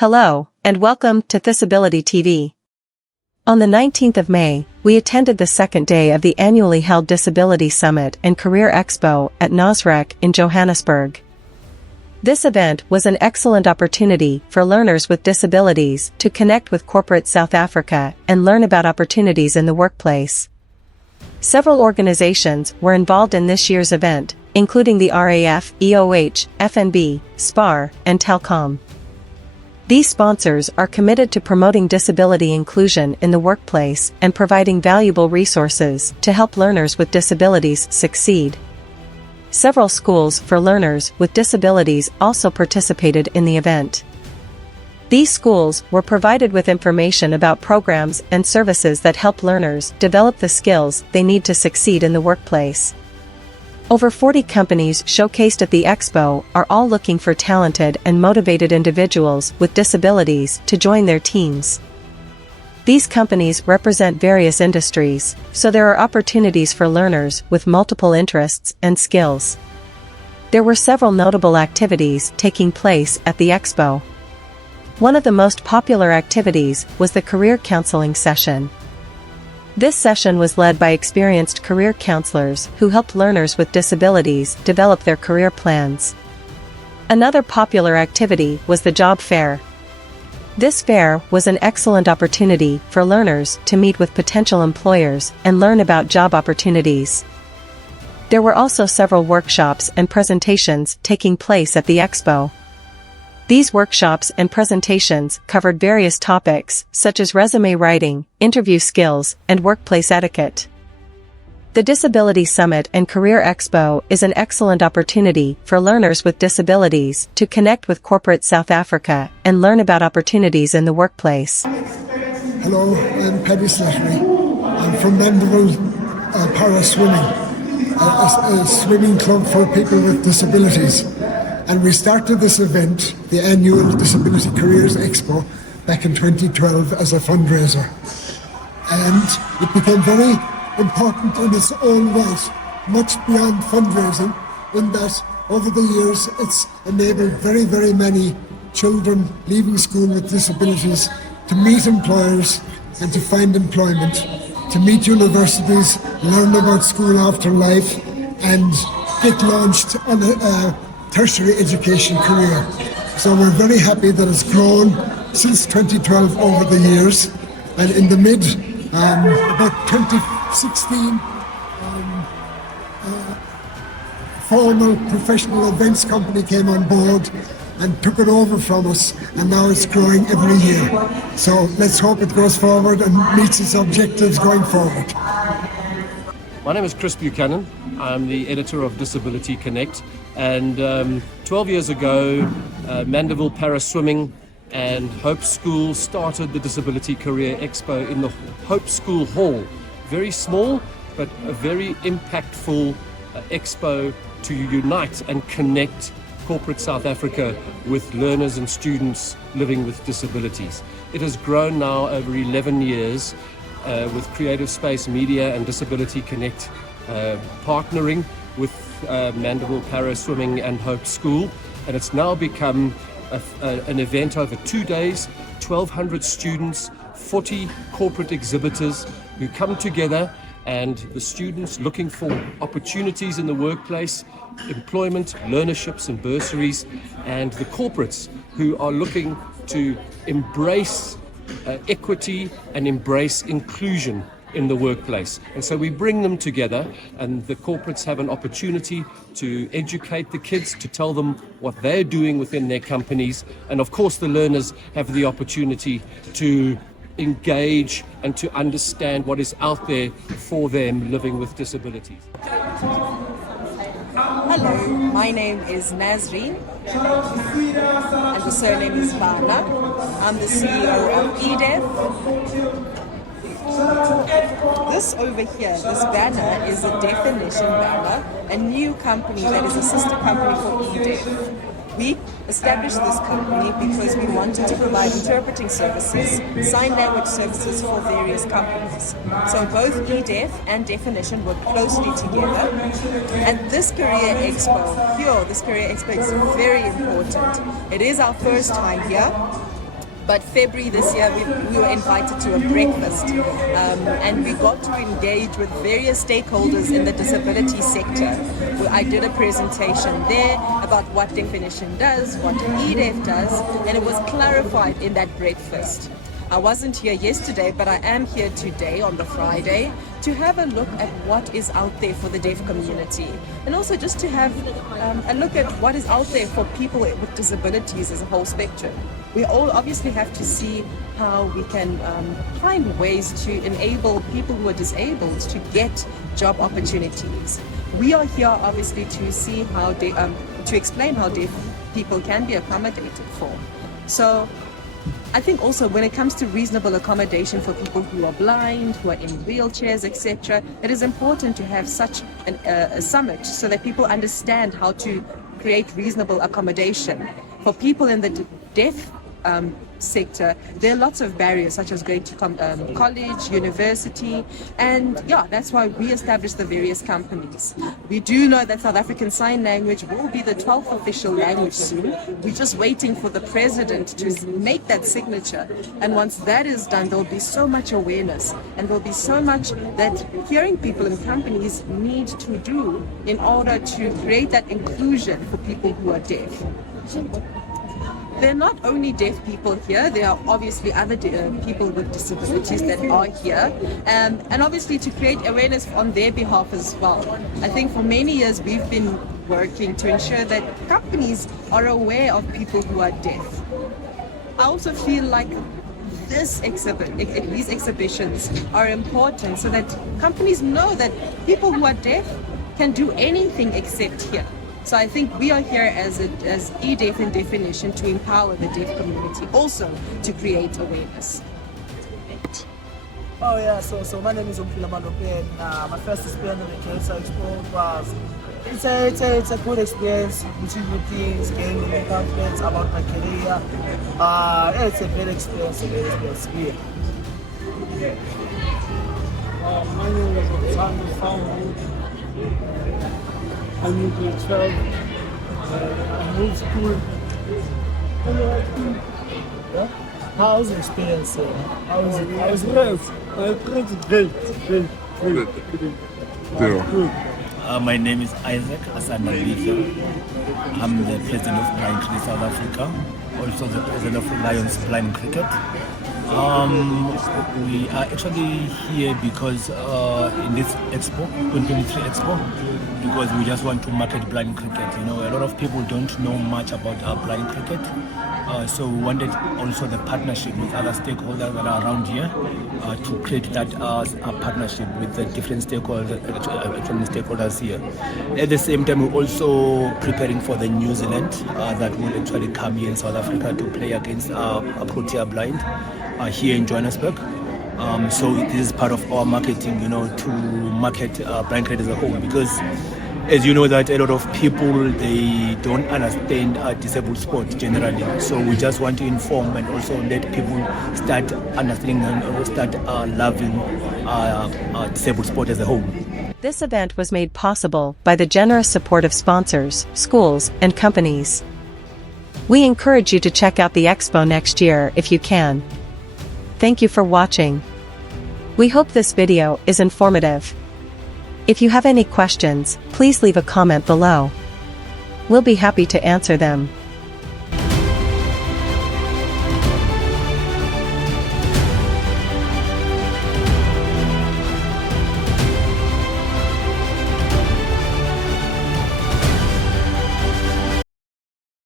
Hello, and welcome to Disability TV. On the 19th of May, we attended the second day of the annually held Disability Summit and Career Expo at Nasrec in Johannesburg. This event was an excellent opportunity for learners with disabilities to connect with corporate South Africa and learn about opportunities in the workplace. Several organizations were involved in this year's event, including the RAF, EOH, FNB, SPAR, and Telkom. These sponsors are committed to promoting disability inclusion in the workplace and providing valuable resources to help learners with disabilities succeed. Several schools for learners with disabilities also participated in the event. These schools were provided with information about programs and services that help learners develop the skills they need to succeed in the workplace. Over 40 companies showcased at the Expo are all looking for talented and motivated individuals with disabilities to join their teams. These companies represent various industries, so there are opportunities for learners with multiple interests and skills. There were several notable activities taking place at the Expo. One of the most popular activities was the career counseling session. This session was led by experienced career counselors who helped learners with disabilities develop their career plans. Another popular activity was the job fair. This fair was an excellent opportunity for learners to meet with potential employers and learn about job opportunities. There were also several workshops and presentations taking place at the Expo. These workshops and presentations covered various topics such as resume writing, interview skills, and workplace etiquette. The Disability Summit and Career Expo is an excellent opportunity for learners with disabilities to connect with corporate South Africa and learn about opportunities in the workplace. Hello, I'm Paddy Slattery. I'm from Mandeville Para Swimming, a swimming club for people with disabilities. And we started this event, the annual Disability Careers Expo, back in 2012 as a fundraiser. And it became very important in its own right, much beyond fundraising, in that over the years it's enabled very, very many children leaving school with disabilities to meet employers and to find employment, to meet universities, learn about school after life, and get launched on a tertiary education career. So we're very happy that it's grown since 2012 over the years, and in the about 2016, formal professional events company came on board and took it over from us, and now it's growing every year. So let's hope it goes forward and meets its objectives going forward. My name is Chris Buchanan. I'm the editor of Disability Connect, and 12 years ago Mandeville Para Swimming and Hope School started the Disability Career Expo in the Hope School Hall. Very small but a very impactful expo to unite and connect corporate South Africa with learners and students living with disabilities. It has grown now over 11 years with Creative Space Media and Disability Connect partnering with Mandeville Para Swimming and Hope School, and it's now become an event over 2 days, 1,200 students, 40 corporate exhibitors who come together, and the students looking for opportunities in the workplace, employment, learnerships and bursaries, and the corporates who are looking to embrace equity and embrace inclusion in the workplace. And so we bring them together, and the corporates have an opportunity to educate the kids, to tell them what they're doing within their companies, and of course the learners have the opportunity to engage and to understand what is out there for them living with disabilities. Hello, my name is Nasrec, and the surname is Bana. I'm the CEO of EDEF. This over here, this banner is a definition banner, a new company that is a sister company for EDEF. We established this company because we wanted to provide interpreting services, sign language services for various companies. So both EDEF and Definition work closely together. And this Career Expo is very important. It is our first time here. But February this year, we were invited to a breakfast, and we got to engage with various stakeholders in the disability sector. I did a presentation there about what definition does, what EDEF does, and it was clarified in that breakfast. I wasn't here yesterday, but I am here today on the Friday to have a look at what is out there for the deaf community, and also just to have a look at what is out there for people with disabilities as a whole spectrum. We all obviously have to see how we can find ways to enable people who are disabled to get job opportunities. We are here obviously to see how to explain how deaf people can be accommodated for. So I think also when it comes to reasonable accommodation for people who are blind, who are in wheelchairs, etc., it is important to have such a summit so that people understand how to create reasonable accommodation. For people in the deaf sector, there are lots of barriers such as going to college, university, and yeah, that's why we established the various companies. We do know that South African Sign Language will be the 12th official language soon. We're just waiting for the president to make that signature, and once that is done, there'll be so much awareness and there'll be so much that hearing people and companies need to do in order to create that inclusion for people who are deaf. There are not only deaf people here, there are obviously other people with disabilities that are here, and obviously to create awareness on their behalf as well. I think for many years we've been working to ensure that companies are aware of people who are deaf. I also feel like these exhibitions are important so that companies know that people who are deaf can do anything except hear. So I think we are here as EDEF in definition to empower the deaf community, also to create awareness. Oh yeah, so my name is Malope, and my first experience at the Expo was it's a good experience, meeting new things, gaining confidence about my career. It's a great experience here. My name is Alexander. I'm in grade 12. I moved school. Yeah? How was the experience? How was it? I was great. My name is Isaac Asanabitha. I'm the president of Blind Cricket South Africa, also the president of Lions Blind Cricket. We are actually here because in this Expo, 2023 Expo, because we just want to market blind cricket. You know, a lot of people don't know much about blind cricket. So we wanted also the partnership with other stakeholders that are around here to create that a partnership with the different stakeholders here. At the same time, we're also preparing for the New Zealand that will actually come here in South Africa to play against Protea Blind here in Johannesburg. So this is part of our marketing, you know, to market blind cricket as a whole, because as you know that a lot of people, they don't understand disabled sport generally. So we just want to inform and also let people start understanding and start loving disabled sport as a whole. This event was made possible by the generous support of sponsors, schools, and companies. We encourage you to check out the Expo next year if you can. Thank you for watching. We hope this video is informative. If you have any questions, please leave a comment below. We'll be happy to answer them.